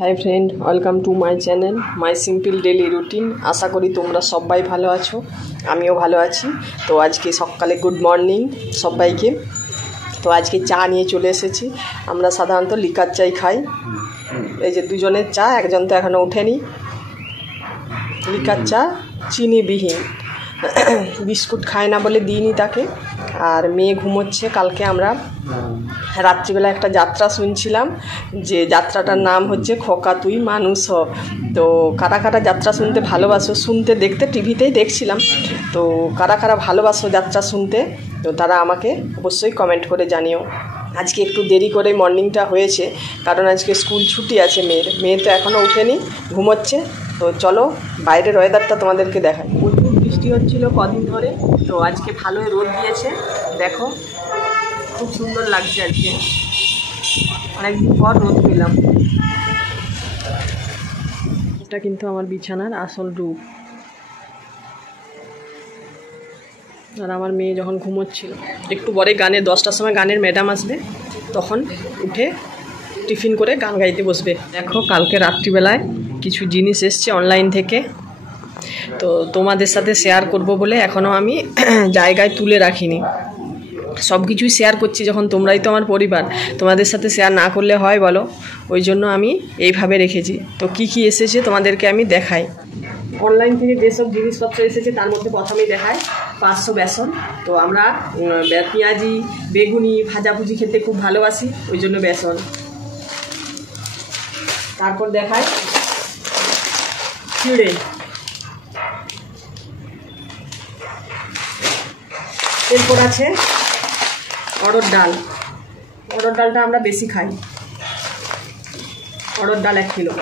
High friend, welcome to my channel my simple daily routine. আশা করি তোমরা সবাই ভালো আছো, আমিও ভালো আছি। তো আজকে সকালে গুড মর্নিং সবাইকে। তো আজকে চা নিয়ে চলে এসেছি। আমরা সাধারণত লিকার চাই খাই। এই যে দুজনের চা, একজন তো এখনও ওঠেনি। লিকার চা চিনিবিহীন, বিস্কুট খায় না বলে দিইনি তাকে। আর মেয়ে ঘুমোচ্ছে। কালকে আমরা রাত্রিবেলা একটা যাত্রা শুনছিলাম, যে যাত্রাটার নাম হচ্ছে খোকা তুই মানুষ হ। তো কারা কারা যাত্রা শুনতে ভালোবাসো, শুনতে দেখতে টিভিতেই দেখছিলাম। তো কারা কারা ভালোবাসো যাত্রা শুনতে, তো তারা আমাকে অবশ্যই কমেন্ট করে জানিও। আজকে একটু দেরি করে মর্নিংটা হয়েছে, কারণ আজকে স্কুল ছুটি আছে মেয়ে তো এখনও ওঠেনি, ঘুমোচ্ছে। তো চলো বাইরের ওয়েদারটা তোমাদেরকে দেখাই। প্রচুর বৃষ্টি হচ্ছিল কদিন ধরে, তো আজকে ভালোই রোদ দিয়েছে। দেখো খুব সুন্দর লাগছে আজকে, অনেকদিন পর রোদ পেলাম। এটা কিন্তু আমার বিছানার আসল রূপ। আর আমার মেয়ে যখন ঘুমোচ্ছিল, একটু পরে 10টার সময় গানের ম্যাডাম আসবে, তখন উঠে টিফিন করে গান গাইতে বসবে। দেখো কালকে রাত্রিবেলায় কিছু জিনিস এসছে অনলাইন থেকে, তো তোমাদের সাথে শেয়ার করব বলে এখনও আমি জায়গায় তুলে রাখিনি। সব কিছুই শেয়ার করছি যখন তোমরাই তো আমার পরিবার, তোমাদের সাথে শেয়ার না করলে হয় বলো? ওই জন্য আমি এইভাবে রেখেছি। তো কি কি এসেছে তোমাদেরকে আমি দেখাই। অনলাইন থেকে যেসব জিনিসপত্র এসেছে তার মধ্যে প্রথমেই দেখায় 500 বেসন। তো আমরা পেঁয়াজি বেগুনি ভাজাভুজি খেতে খুব ভালোবাসি, ওই জন্য বেসন। তারপর দেখায় চিড়ে, এরপর আছে অড়হর ডাল। অড়হর ডালটা আমরা বেশি খাই। অড়হর ডাল 1 কিলো।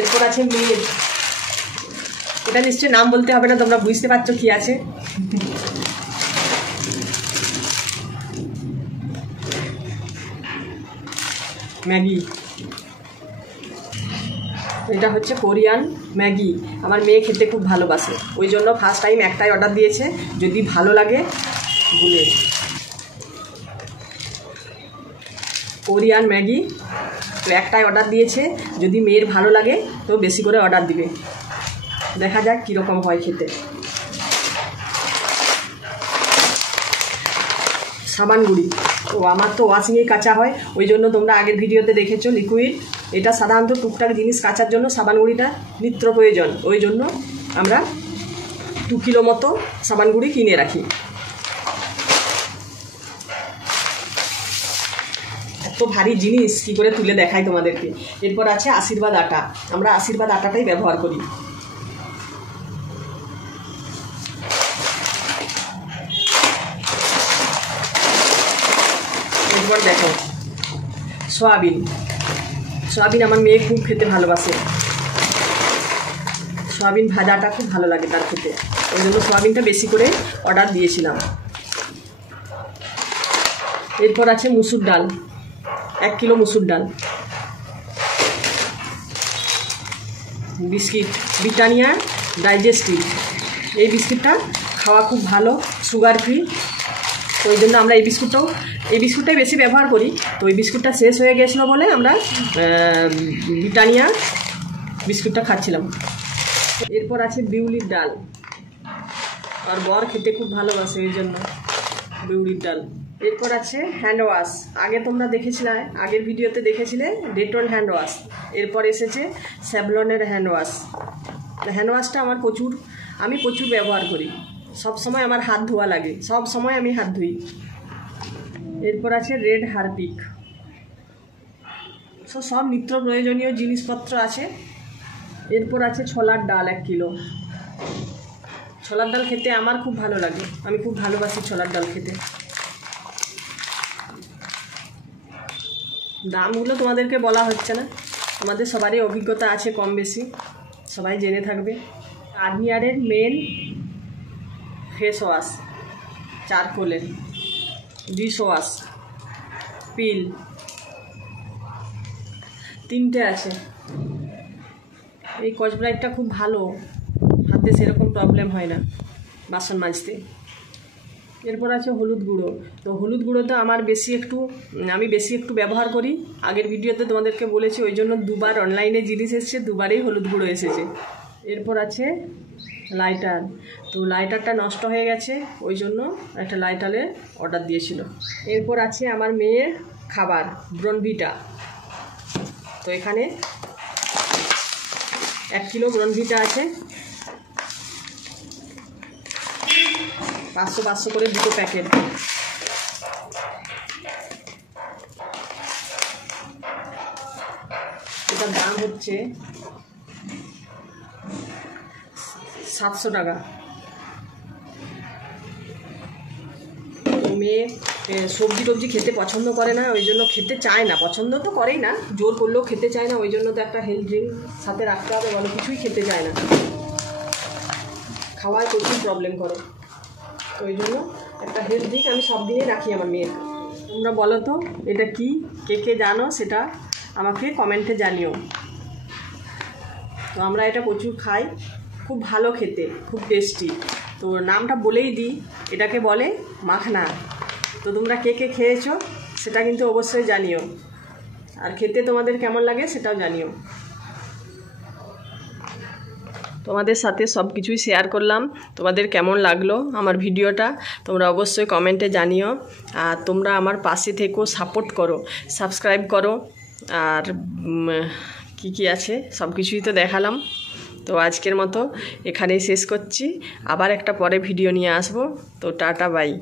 এরপর আছে মেয়ে, এটা নিশ্চয়ই নাম বলতে হবে না, তোমরা বুঝতে পারছো কি আছে। ম্যাগি, এটা হচ্ছে কোরিয়ান ম্যাগি। আমার মেয়ে খেতে খুব ভালোবাসে, ওই জন্য ফার্স্ট টাইম একটাই অর্ডার দিয়েছে, যদি ভালো লাগে বলে। কোরিয়ান ম্যাগি তো একটাই অর্ডার দিয়েছে, যদি মেয়ের ভালো লাগে তো বেশি করে অর্ডার দিবে। দেখা যাক কীরকম হয় খেতে। সাবান গুঁড়ি, তো আমার তো ওয়াশিংয়েই কাঁচা হয়, ওই জন্য তোমরা আগের ভিডিওতে দেখেছো লিকুইড। এটা সাধারণত টুকটাক জিনিস কাচার জন্য সাবান গুঁড়িটা নিত্য প্রয়োজন, ওই জন্য আমরা 2 কিলো মতো সাবান গুঁড়ি কিনে রাখি। এত ভারী জিনিস কী করে তুলে দেখাই তোমাদেরকে। এরপর আছে আশীর্বাদ আটা, আমরা আশীর্বাদ আটাটাই ব্যবহার করি। এরপর দেখো সয়াবিন। সয়াবিন আমার মেয়ে খুব খেতে ভালোবাসে, সয়াবিন ভাজাটা খুব ভালো লাগে তার খেতে, ওই জন্য সয়াবিনটা বেশি করে অর্ডার দিয়েছিলাম। এরপর আছে মুসুর ডাল, 1 কিলো মুসুর ডাল। বিস্কিট ব্রিটানিয়া ডাইজেস্টিভ, এই বিস্কিটটা খাওয়া খুব ভালো, সুগার ফ্রি, তো ওই জন্য আমরা এই বিস্কুটটাই বেশি ব্যবহার করি। তো এই বিস্কুটটা শেষ হয়ে গেছিলো বলে আমরা ব্রিটানিয়া বিস্কুটটা খাচ্ছিলাম। এরপর আছে বিউলির ডাল, আর বর খেতে খুব ভালোবাসে, এই জন্য বিউলির ডাল। এরপর আছে হ্যান্ড ওয়াশ, আগে তোমরা দেখেছিলে, আগের ভিডিওতে দেখেছিলে ডেটল হ্যান্ড ওয়াশ। এরপর এসেছে স্যাভলনের হ্যান্ড ওয়াশ। হ্যান্ড ওয়াশটা আমি প্রচুর ব্যবহার করি, সব সময় আমার হাত ধোয়া লাগে, সব সময় আমি হাত ধুই। এরপর আছে রেড হারপিক। সব নিত্য প্রয়োজনীয় জিনিসপত্র আছে। এরপর আছে ছোলার ডাল 1 কিলো। ছোলার ডাল খেতে আমার খুব ভালো লাগে, আমি খুব ভালোবাসি ছোলার ডাল খেতে। দামগুলো তোমাদেরকে বলা হচ্ছে না, আমাদের সবারই অভিজ্ঞতা আছে কম বেশি, সবাই জেনে থাকবে। গার্নিয়ারের মেন ফেস ওয়াশ, চারকোলের ডিশ ওয়াশ, পিল, 3টে আছে। এই স্কচ ব্রাইটটা খুব ভালো, হাতে সেরকম প্রবলেম হয় না বাসন মাজতে। এরপর আছে হলুদ গুঁড়ো। তো হলুদ গুঁড়োটা আমি বেশি একটু ব্যবহার করি। আগের ভিডিওতে তোমাদেরকে বলেছি, ওই জন্য দুবার অনলাইনে জিনিস এসেছে, দুবারেই হলুদ গুঁড়ো এসেছে। এরপর আছে লাইটার। তো লাইটারটা নষ্ট হয়ে গেছে, ওই জন্য একটা লাইটারের অর্ডার দিয়েছিল। এরপর আছে আমার মেয়ের খাবার ব্রনভিটা। তো এখানে 1 কিলো ব্রনভিটা আছে, 500 করে 2 প্যাকেট। এটার দাম হচ্ছে 700 টাকা। মেয়ে সবজি টবজি খেতে পছন্দ করে না, ওই জন্য খেতে চায় না, পছন্দ তো করেই না, জোর করলেও খেতে চায় না। ওই জন্য তো একটা হেলথ ড্রিঙ্ক সাথে রাখতে হবে, বলো, কিছুই খেতে চায় না, খাওয়ায় প্রচুর প্রবলেম করে। তো ওই জন্য একটা হেলথ ড্রিঙ্ক আমি সব দিনই রাখি আমার মেয়ের। তোমরা বলো তো এটা কি, কে কে জানো সেটা আমাকে কমেন্টে জানিও। তো আমরা এটা প্রচুর খাই, খুব ভালো খেতে, খুব টেস্টি। তো নামটা বলেই দিই, এটাকে বলে মাখনা। তো তোমরা কে কে খেয়েছো সেটা কিন্তু অবশ্যই জানিও, আর খেতে তোমাদের কেমন লাগে সেটাও জানিও। তোমাদের সাথে সব কিছুই শেয়ার করলাম, তোমাদের কেমন লাগলো আমার ভিডিওটা তোমরা অবশ্যই কমেন্টে জানিও। আর তোমরা আমার পাশে থেকো, সাপোর্ট করো, সাবস্ক্রাইব করো। আর কি আছে সব কিছুই তো দেখালাম। তো আজকের মতো এখানেই শেষ করছি, আবার একটা পরে ভিডিও নিয়ে আসবো। তো টাটা, বাই।